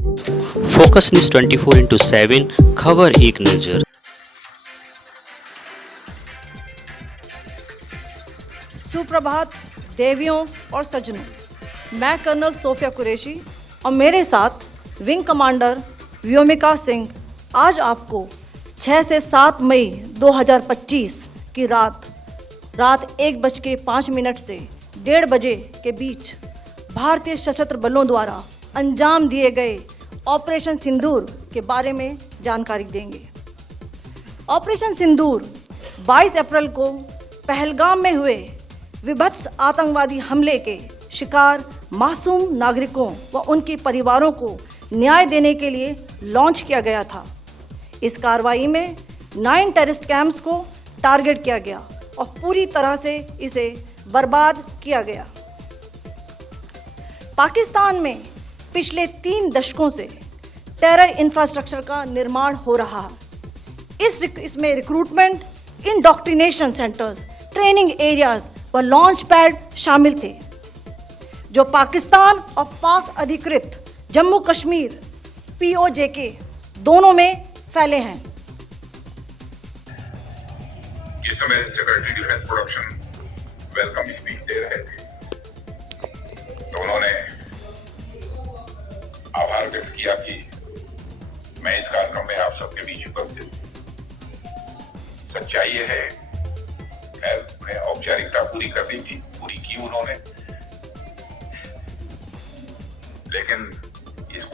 Focus news 24/7 खबर एक नज़र। सुप्रभात देवियों और सज्जनों, मैं कर्नल सोफिया कुरैशी और मेरे साथ विंग कमांडर व्योमिका सिंह आज आपको 6 से 7 मई 2025 की रात 1:05 से 1:30 बजे के बीच भारतीय सशस्त्र बलों द्वारा अंजाम दिए गए ऑपरेशन सिंदूर के बारे में जानकारी देंगे। ऑपरेशन सिंदूर 22 अप्रैल को पहलगाम में हुए विभत्स आतंकवादी हमले के शिकार मासूम नागरिकों व उनके परिवारों को न्याय देने के लिए लॉन्च किया गया था। इस कार्रवाई में 9 टेररिस्ट कैंप्स को टारगेट किया गया और पूरी तरह से इसे बर्बाद किया गया। पाकिस्तान में पिछले 3 दशकों से टेरर इंफ्रास्ट्रक्चर का निर्माण हो रहा है। इसमें recruitment, indoctrination centres, training areas व लॉन्च पैड शामिल थे, जो पाकिस्तान और पाक अधिकृत जम्मू कश्मीर POJK दोनों में फैले हैं। इस समय secretary defence production welcome speech दे रहे थे, तो उन्होंने आभार व्यक्त किया कि मैं इस कार्यक्रम में आप सबके बीच उपस्थित। सच्चाई ये है, खैर औपचारिकता पूरी करनी थी, पूरी की उन्होंने, लेकिन इस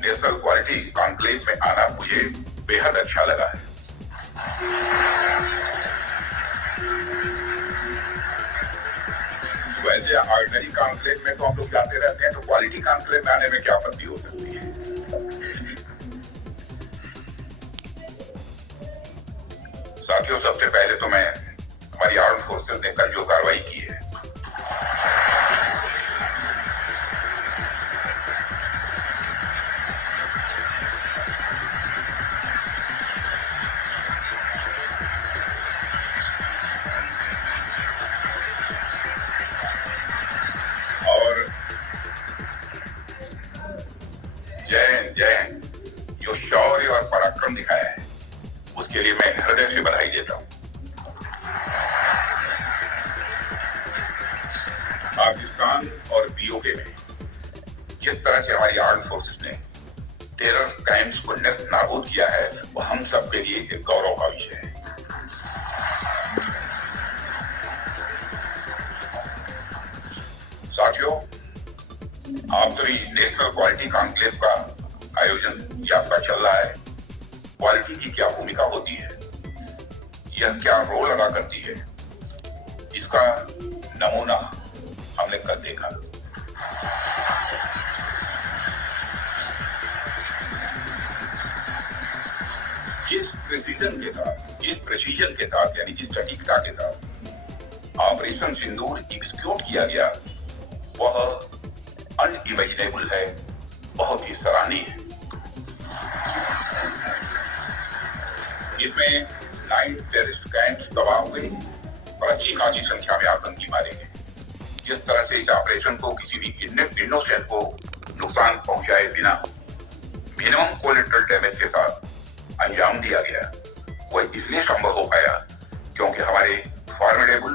नेशनल क्वालिटी कॉन्क्लेव में आना मुझे बेहद अच्छा लगा है। वैसे ऑर्डिनरी कॉन्क्लेव में तो हम लोग जाते रहते हैं, तो क्वालिटी कॉन्क्लेव में आने में क्या आपत्ति हो सकती है। साथियों, सबसे पहले तो मैं हमारी आर्म फोर्सेस ने कल जो कार्रवाई की है, और जय हिंद जो शौर्य और पराक्रम दिखाया है, उसके लिए मैं हृदय से बधाई देता हूं। पाकिस्तान और POK में जिस तरह से हमारी आर्म फोर्सेस ने टेरर कैंप्स को नेस्त नाबूद किया है, वो हम सब के लिए एक गौरव का विषय है। साथियों, आप सभी नेशनल क्वालिटी कॉन्क्लेव का आयोजन यात्रा चल रहा है। क्वालिटी की क्या भूमिका होती है, यह क्या रोल अदा करती है, इसका नमूना हमने कल देखा। जिस प्रेसिजन के साथ यानी जिस सटीकता के साथ ऑपरेशन सिंदूर एग्जीक्यूट किया गया, वह अनइमेजिनेबल है, बहुत ही सराहनीय है। इसमें 9 टेररिस्ट कैंप्स तबाह हो गई और अच्छी खासी संख्या में आतंकी मारे गए। जिस तरह से इस ऑपरेशन को किसी भी इनोसेंट को नुकसान पहुंचाए बिना मिनिमम कोलेटरल डैमेज के साथ अंजाम दिया गया, वह इसलिए संभव हो पाया क्योंकि हमारे formidable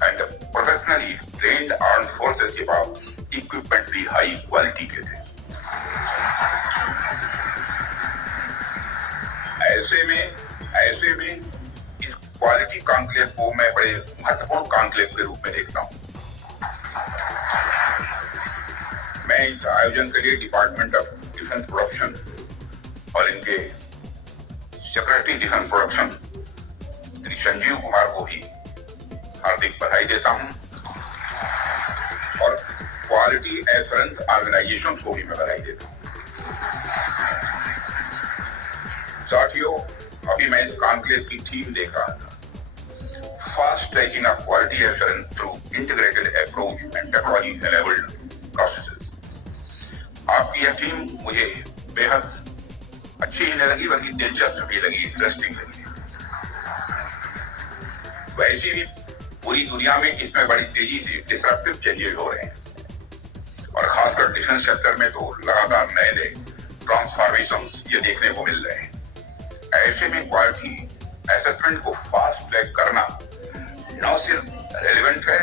and professionally trained arm forces के पास इक्विपमेंट भी हाई क्वालिटी के थे। ऐसे में इस क्वालिटी कॉन्क्लेव को मैं बड़े महत्वपूर्ण कॉन्क्लेव के रूप में देखता हूं। मैं इस आयोजन के लिए डिपार्टमेंट ऑफ डिफेंस प्रोडक्शन और इनके secretary defence production Shri Sanjeev Kumar को भी हार्दिक बधाई देता हूं, और क्वालिटी एश्योरेंस ऑर्गेनाइजेशन को भी मैं बधाई देता हूं। साथियों, अभी मैं इस कॉन्क्लेव की थीम देख रहा था, fast tracking of quality assurance through integrated approach and technology enabled processes. आपकी यह थीम मुझे बेहद अच्छी ही नहीं लगी, बल्कि दिलचस्प भी लगी, इंटरेस्टिंग लगी। वैसे भी पूरी दुनिया में इसमें बड़ी तेजी से डिसरप्टिव चेंजेस हो रहे हैं। और खासकर डिफेंस सेक्टर में तो लगातार नए नए ट्रांसफॉर्मेशंस ये देखने को मिल रहे हैं। ऐसे में क्वालिटी असेसमेंट को फास्ट ट्रैक करना न सिर्फ रेलेवेंट है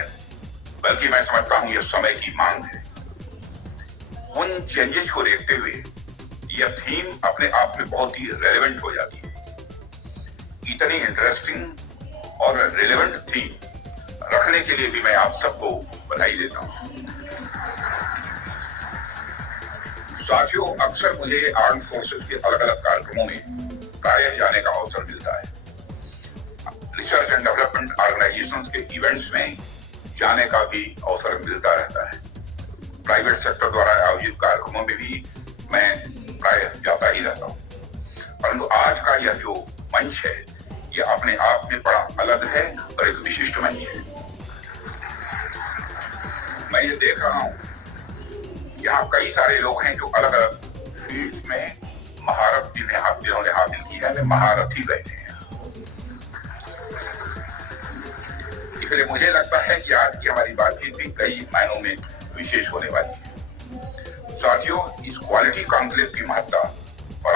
बल्कि मैं समझता हूं यह समय की मांग है। उन चेंजेस को देखते हुए यह थीम अपने आप में बहुत ही रेलेवेंट हो जाती है। इतनी इंटरेस्टिंग और रेलेवेंट थीम रखने के लिए भी मैं आप सबको बधाई देता हूं। साथियों, अक्सर मुझे आर्म फोर्सेस के अलग अलग कार्यक्रमों में प्रायः जाने का अवसर मिलता है। रिसर्च एंड डेवलपमेंट ऑर्गेनाइजेशंस के इवेंट्स में जाने का भी अवसर मिलता रहता है। प्राइवेट सेक्टर द्वारा आयोजित कार्यक्रमों में भी मैं प्रायः जाता ही रहता हूँ, परंतु आज का यह जो मंच है यह अपने आप में बड़ा अलग है और एक विशिष्ट मंच है। मैं ये देख रहा हूँ यहाँ कई सारे लोग हैं जो अलग अलग फील्ड्स में महारत जिन्होंने हासिल की है, वे महारथी बैठे हैं। इसलिए मुझे लगता है कि आज की हमारी बातचीत भी कई मायनों में विशेष होने वाली है। साथियों, इस क्वालिटी कॉन्क्लेव की महत्ता और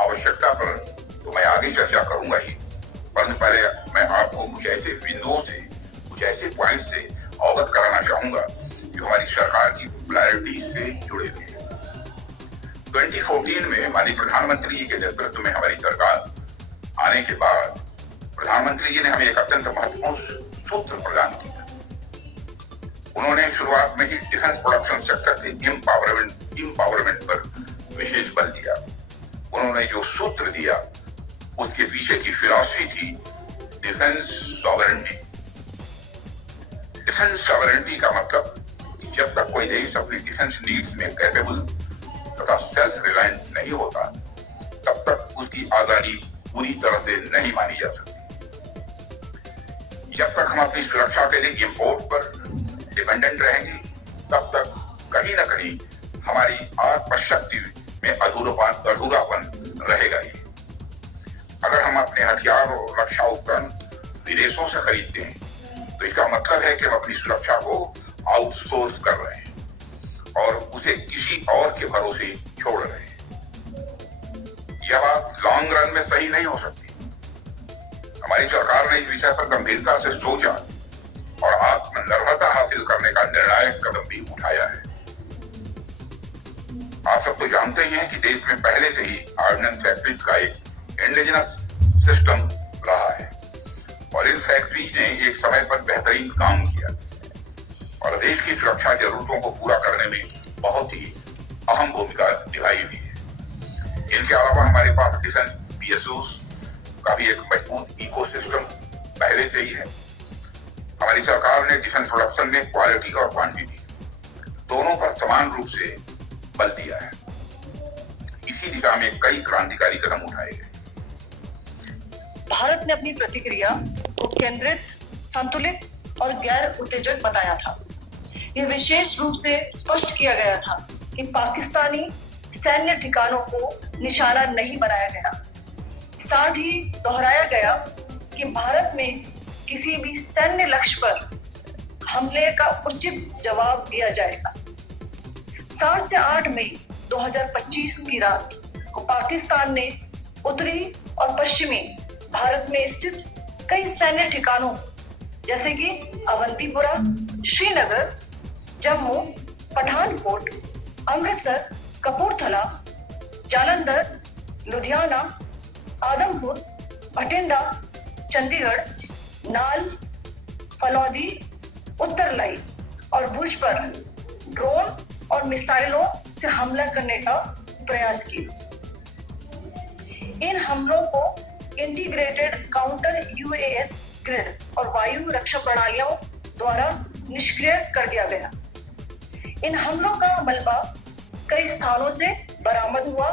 आवश्यकता पर तो मैं आगे चर्चा करूंगा ही, परंतु पहले मैं आपको कुछ ऐसे बिंदुओं से, कुछ ऐसे पॉइंट से अवगत कराना चाहूंगा जो हमारी सरकार की प्रायोरिटी से जुड़े हुए हैं। 2014 में माननीय प्रधानमंत्री जी के नेतृत्व में हमारी सरकार आने के बाद प्रधानमंत्री जी ने हमें एक अत्यंत महत्वपूर्ण सूत्र प्रदान किया। उन्होंने शुरुआत में ही डिफेंस प्रोडक्शन सेक्टर के इम्पावरमेंट पर विशेष बल दिया। उन्होंने जो सूत्र दिया उसके पीछे की फिलॉसफी थी डिफेंस सॉवरेनिटी। डिफेंस सॉवरेनिटी का मतलब जब तक कोई देश अपनी डिफेंस नीड्स में कैपेबल तथा सेल्फ रिलायंट नहीं होता तब तक उसकी आजादी पूरी तरह से नहीं मानी जा सकती। जब तक हम अपनी सुरक्षा के लिए इंपोर्ट पर डिपेंडेंट रहेंगे तब तक कहीं ना कहीं हमारी आत्मशक्ति में अधूरापन रहेगा ही। अगर हम अपने हथियार और रक्षा उपकरण विदेशों से खरीदते हैं तो इसका मतलब है कि हम अपनी सुरक्षा को आउटसोर्स कर रहे हैं और उसे किसी और के भरोसे छोड़ रहे हैं। यह बात लॉन्ग रन में सही नहीं हो सकती। हमारी सरकार ने इस विषय पर गंभीरता से सोचा और आत्मनिर्भरता हासिल करने का निर्णायक कदम भी उठाया है। आप सब तो जानते ही हैं कि देश में पहले से ही ऑर्डिनेंस फैक्ट्रीज का एक इंडिजिनस सिस्टम रहा है और इन फैक्ट्रीज ने एक समय पर बेहतरीन काम किया और देश की सुरक्षा जरूरतों को पूरा करने में बहुत ही अहम भूमिका निभाई हुई है। इनके अलावा हमारे पास डिफेंस PSOs का भी एक मजबूत इकोसिस्टम पहले से ही है। हमारी सरकार ने डिफेंस प्रोडक्शन में क्वालिटी और क्वांटिटी दोनों पर समान रूप से बल दिया है। इसी दिशा में कई क्रांतिकारी कदम उठाए गए। भारत ने अपनी प्रतिक्रिया को केंद्रित, संतुलित और गैर उत्तेजक बताया था। यह विशेष रूप से स्पष्ट किया गया था कि पाकिस्तानी सैन्य ठिकानों को निशाना नहीं बनाया गया। साथ ही दोहराया गया कि भारत में किसी भी सैन्य लक्ष्य पर हमले का उचित जवाब दिया जाएगा। 7 से 8 मई 2025 की रात को पाकिस्तान ने उत्तरी और पश्चिमी भारत में स्थित कई सैन्य ठिकानों जैसे कि अवंतीपुरा, श्रीनगर, जम्मू, पठानकोट, अमृतसर, कपूरथला, जालंधर, लुधियाना, आदमपुर, बठिंडा, चंडीगढ़, नाल, फलौदी, उत्तरलाई और भुज पर ड्रोन और मिसाइलों से हमला करने का प्रयास किया। इन हमलों को इंटीग्रेटेड काउंटर UAS ग्रिड और वायु रक्षा प्रणालियों द्वारा निष्क्रिय कर दिया गया। इन हमलों का मलबा कई स्थानों से बरामद हुआ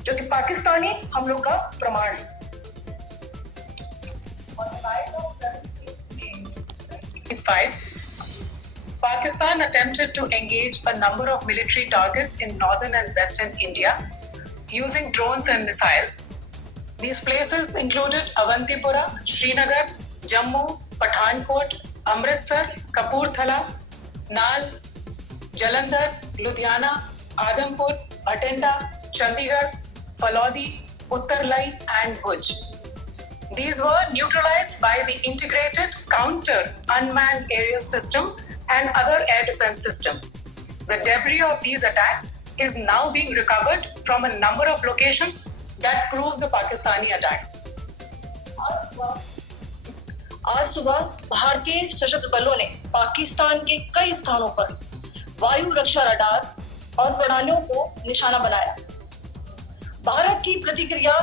जो कि पाकिस्तानी हमलों का प्रमाण है। Pakistan attempted to engage a number of military targets in northern and western India using drones and missiles. These places included Avantipura, Srinagar, Jammu, Pathankot, Amritsar, Kapurthala, Nal, Jalandhar, Ludhiana, Adhampur, Bhatinda, Chandigarh, Falodi, Uttarlai and Bhuj. These were neutralized by the Integrated Counter Unmanned Aerial System and other air defense systems. The debris of these attacks is now being recovered from a number of locations that prove the Pakistani attacks. आज सुबह भारतीय सशस्त्र बलों ने पाकिस्तान के कई स्थानों पर वायु रक्षा रडार और प्रणालियों को निशाना बनाया। भारत की प्रतिक्रिया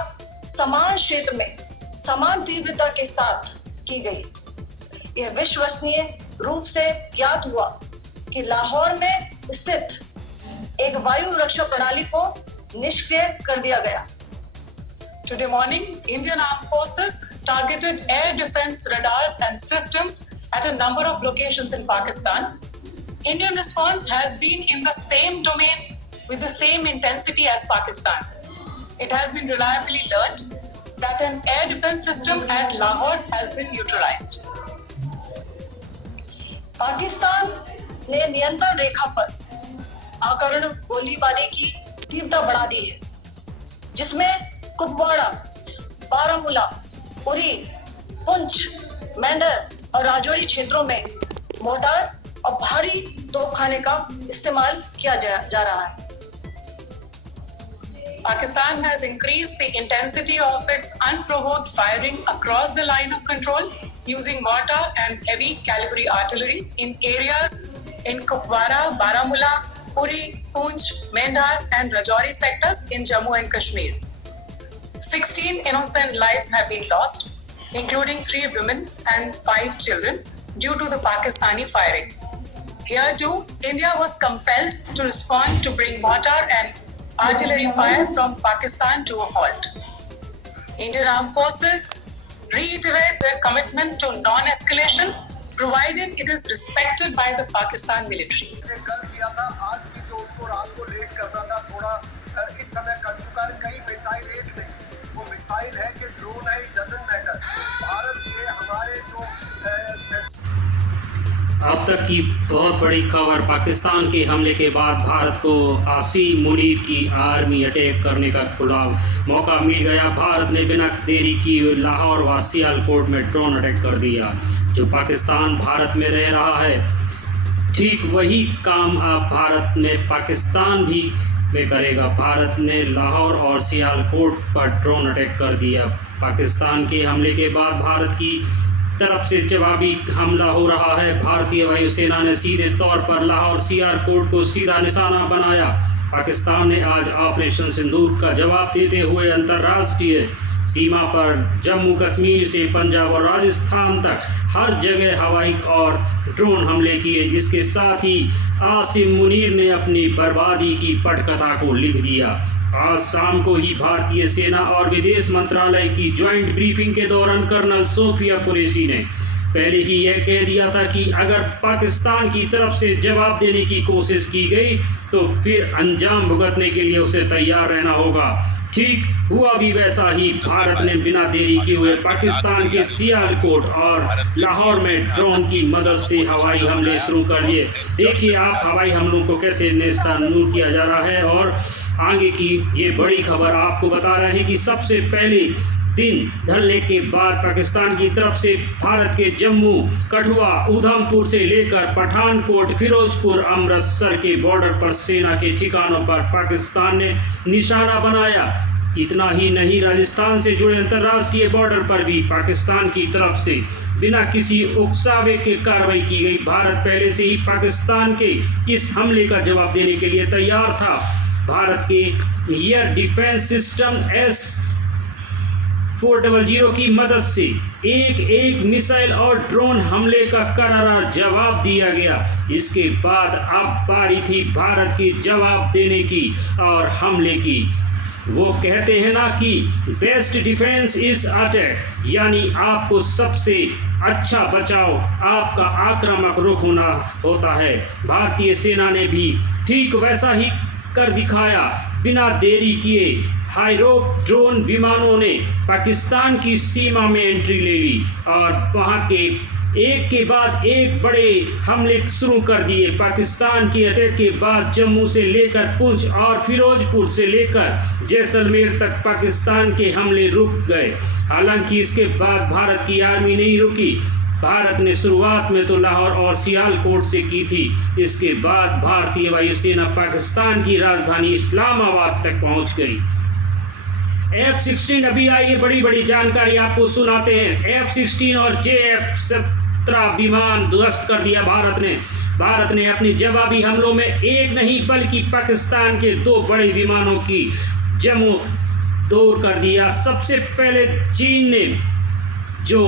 समान क्षेत्र में समान तीव्रता के साथ की गई। यह विश्वसनीय रूप से ज्ञात हुआ कि लाहौर में स्थित एक वायु रक्षा प्रणाली को निष्क्रिय कर दिया गया। Today morning, Indian Armed Forces targeted air defense radars and systems at a number of locations in Pakistan. Indian response has been in the same domain with the same intensity as Pakistan. It has been reliably learnt that an air defense system at Lahore has been neutralized. Pakistan ने नियंत्रण रेखा पर आकरण गोलीबारी की तीव्रता बढ़ा दी है, जिसमें कुपवाड़ा, बारामूला, उरी, पुंछ, मेंढर और राजौरी क्षेत्रों में मोर्टार और भारी तोपखाने का इस्तेमाल किया जा रहा है। Pakistan has increased the intensity of its unprovoked firing across the line of control using mortar and heavy calibre artilleries in areas in Kupwara, Baramulla, Puri, Poonch, Mendhar and Rajouri sectors in Jammu and Kashmir. 16 innocent lives have been lost, including 3 women and 5 children due to the Pakistani firing. Here too, India was compelled to respond to bring mortar and artillery fire from Pakistan to a halt. Indian Armed Forces reiterate their commitment to non-escalation, provided it is respected by the Pakistan military. अब तक की बहुत बड़ी खबर। पाकिस्तान के हमले के बाद भारत को आसिम मुनीर की आर्मी अटैक करने का खुला मौका मिल गया। भारत ने बिना देरी किए लाहौर व सियालकोट में ड्रोन अटैक कर दिया। जो पाकिस्तान भारत में रह रहा है, ठीक वही काम अब भारत में पाकिस्तान भी में करेगा। भारत ने लाहौर और सियालकोट पर ड्रोन अटैक कर दिया। पाकिस्तान के हमले के बाद भारत की तरफ से जवाबी हमला हो रहा है। भारतीय वायुसेना ने सीधे तौर पर लाहौर सियालकोट को सीधा निशाना बनाया। पाकिस्तान ने आज ऑपरेशन सिंदूर का जवाब देते हुए अंतर्राष्ट्रीय सीमा पर जम्मू कश्मीर से पंजाब और राजस्थान तक हर जगह हवाई और ड्रोन हमले किए। इसके साथ ही आसिम मुनीर ने अपनी बर्बादी की पटकथा को लिख दिया। आज शाम को ही भारतीय सेना और विदेश मंत्रालय की ज्वाइंट ब्रीफिंग के दौरान कर्नल सोफिया कुरैशी ने पहले ही यह कह दिया था कि अगर पाकिस्तान की तरफ से जवाब देने की कोशिश की गई तो फिर अंजाम भुगतने के लिए उसे तैयार रहना होगा। ठीक हुआ भी वैसा ही। भारत ने बिना देरी किए हुए पाकिस्तान के सियालकोट और लाहौर में ड्रोन की मदद से हवाई हमले शुरू कर दिए। देखिए आप हवाई हमलों को कैसे नेस्तनाबूद किया जा रहा है। और आगे की ये बड़ी खबर आपको बता रहे हैं कि सबसे पहले दिन ढलने के बाद पाकिस्तान की तरफ से भारत के जम्मू, कठुआ, उधमपुर से लेकर पठानकोट, फिरोजपुर, अमृतसर के बॉर्डर पर सेना के ठिकानों पर पाकिस्तान ने निशाना बनाया। इतना ही नहीं, राजस्थान से जुड़े अंतर्राष्ट्रीय बॉर्डर पर भी पाकिस्तान की तरफ से बिना किसी उकसावे के कार्रवाई की गई। भारत पहले से ही पाकिस्तान के इस हमले का जवाब देने के लिए तैयार था। भारत के एयर डिफेंस सिस्टम S-400 की मदद से एक मिसाइल और ड्रोन हमले का करारा जवाब दिया गया। इसके बाद अब बारी थी भारत की जवाब देने की और हमले की। वो कहते हैं ना कि बेस्ट डिफेंस इज अटैक, यानी आपको सबसे अच्छा बचाव आपका आक्रामक रुख होना होता है। भारतीय सेना ने भी ठीक वैसा ही कर दिखाया। बिना देरी किए हाईरोप ड्रोन विमानों ने पाकिस्तान की सीमा में एंट्री ले ली और वहां के एक के बाद एक बड़े हमले शुरू कर दिए। पाकिस्तान के अटैक के बाद जम्मू से लेकर पुंछ और फिरोजपुर से लेकर जैसलमेर तक पाकिस्तान के हमले रुक गए। हालांकि इसके बाद भारत की आर्मी नहीं रुकी। भारत ने शुरुआत में तो लाहौर और सियालकोट से की थी। इसके बाद भारतीय वायुसेना पाकिस्तान की राजधानी इस्लामाबाद तक पहुंच गई। F-16 अभी आई है, बड़ी बड़ी जानकारी आपको सुनाते हैं। F-16 और JF-17 विमान ध्वस्त कर दिया भारत ने अपने जवाबी हमलों में एक नहीं बल्कि पाकिस्तान के 2 बड़े विमानों की जमो तोड़ कर दिया। सबसे पहले चीन ने जो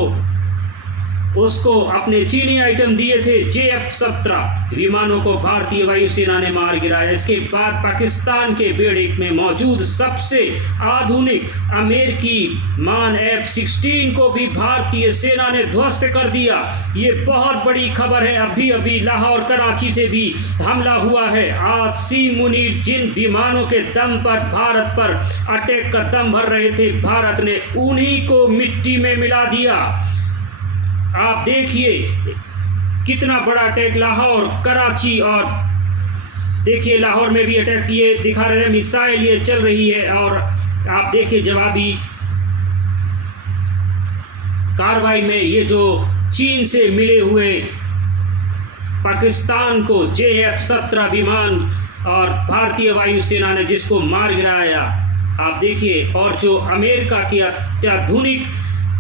उसको अपने चीनी आइटम दिए थे JF-17 विमानों को भारतीय वायुसेना ने मार गिराया। इसके बाद पाकिस्तान के बेड़े में मौजूद सबसे आधुनिक अमेरिकी मान F-16 को भी भारतीय सेना ने ध्वस्त कर दिया। ये बहुत बड़ी खबर है। अभी लाहौर कराची से भी हमला हुआ है। आसिम मुनीर जिन विमानों के दम पर भारत पर अटैक का दम भर रहे थे, भारत ने उन्हीं को मिट्टी में मिला दिया। आप देखिए कितना बड़ा अटैक लाहौर, कराची और देखिए लाहौर में भी अटैक ये दिखा रहे हैं, मिसाइल ये चल रही है। और आप देखिए जवाबी कार्रवाई में ये जो चीन से मिले हुए पाकिस्तान को JF-17 विमान और भारतीय वायुसेना ने जिसको मार गिराया, आप देखिए। और जो अमेरिका के अत्याधुनिक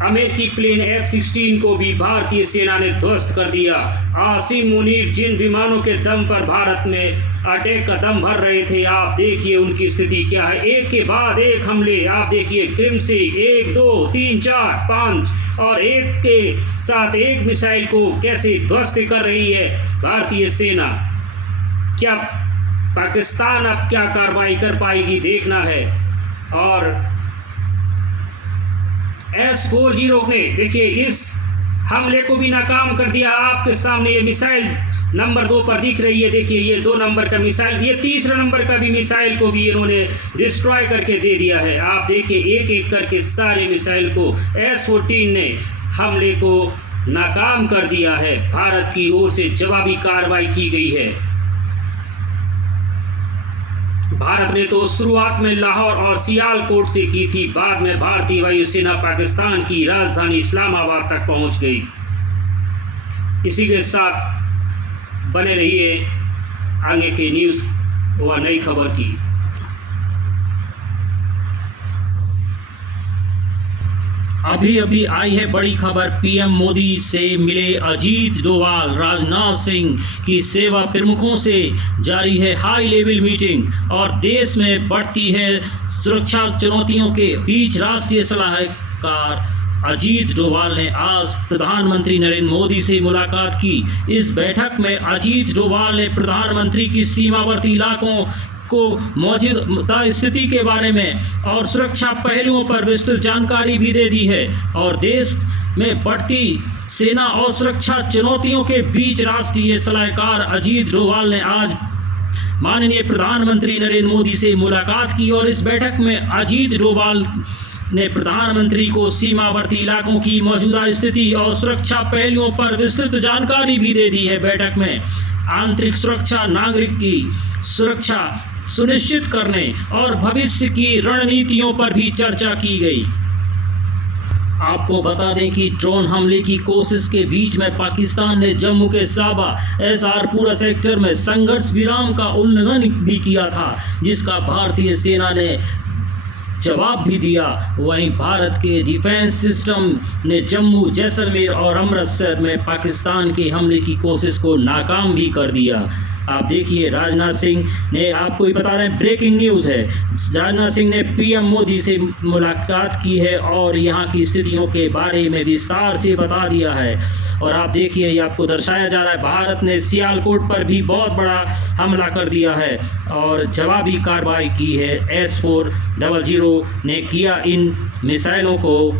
अमेरिकी प्लेन F-16 को भी भारतीय सेना ने ध्वस्त कर दिया। आसिम मुनीर जिन विमानों के दम पर भारत में अटैक का दम भर रहे थे, आप देखिए उनकी स्थिति क्या है। एक के बाद एक हमले, आप देखिए क्रिम से 1 2 3 4 5 और एक के साथ एक मिसाइल को कैसे ध्वस्त कर रही है भारतीय सेना। क्या पाकिस्तान अब क्या कार्रवाई कर पाएगी, देखना है। और S-40 ने देखिए इस हमले को भी नाकाम कर दिया। आपके सामने ये मिसाइल नंबर 2 पर दिख रही है। देखिए ये 2 नंबर का मिसाइल, ये 3रा नंबर का भी मिसाइल को भी इन्होंने डिस्ट्रॉय करके दे दिया है। आप देखिए एक एक करके सारे मिसाइल को S-14 ने हमले को नाकाम कर दिया है। भारत की ओर से जवाबी कार्रवाई की गई है। भारत ने तो शुरुआत में लाहौर और सियालकोट से की थी, बाद में भारतीय वायुसेना पाकिस्तान की राजधानी इस्लामाबाद तक पहुंच गई। इसी के साथ बने रहिए आगे के न्यूज़ व नई खबर की। अभी आई है बड़ी खबर। पीएम मोदी से मिले अजीत डोभाल। राजनाथ सिंह की सेवा प्रमुखों से जारी है हाई लेवल मीटिंग और देश में बढ़ती है सुरक्षा चुनौतियों के बीच राष्ट्रीय सलाहकार अजीत डोभाल ने आज प्रधानमंत्री नरेंद्र मोदी से मुलाकात की। इस बैठक में अजीत डोभाल ने प्रधानमंत्री की सीमावर्ती इलाकों को मौजूदा स्थिति के बारे में और सुरक्षा पहलुओं पर विस्तृत जानकारी भी दे दी है। और देश में बढ़ती सेना और सुरक्षा चुनौतियों के बीच राष्ट्रीय सलाहकार अजीत डोभाल ने आज माननीय प्रधानमंत्री नरेंद्र मोदी से मुलाकात की। और इस बैठक में अजीत डोभाल ने प्रधानमंत्री को सीमावर्ती इलाकों की मौजूदा स्थिति और सुरक्षा पहलुओं पर विस्तृत जानकारी भी दे दी है। बैठक में आंतरिक सुरक्षा, नागरिक की सुरक्षा सुनिश्चित करने और भविष्य की रणनीतियों पर भी चर्चा की गई। आपको बता दें कि ड्रोन हमले की कोशिश के बीच में पाकिस्तान ने जम्मू के साबा SR-पुरा सेक्टर में संघर्ष विराम का उल्लंघन भी किया था, जिसका भारतीय सेना ने जवाब भी दिया। वहीं भारत के डिफेंस सिस्टम ने जम्मू, जैसलमेर और अमृतसर में पाकिस्तान के हमले की कोशिश को नाकाम भी कर दिया। आप देखिए राजनाथ सिंह ने, आपको ही बता रहे हैं, ब्रेकिंग न्यूज़ है, राजनाथ सिंह ने पीएम मोदी से मुलाकात की है और यहाँ की स्थितियों के बारे में विस्तार से बता दिया है। और आप देखिए ये आपको दर्शाया जा रहा है, भारत ने सियालकोट पर भी बहुत बड़ा हमला कर दिया है और जवाबी कार्रवाई की है। S-400 ने किया इन मिसाइलों को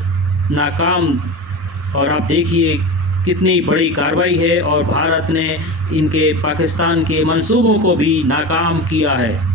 नाकाम। और आप देखिए कितनी बड़ी कार्रवाई है और भारत ने इनके पाकिस्तान के मंसूबों को भी नाकाम किया है।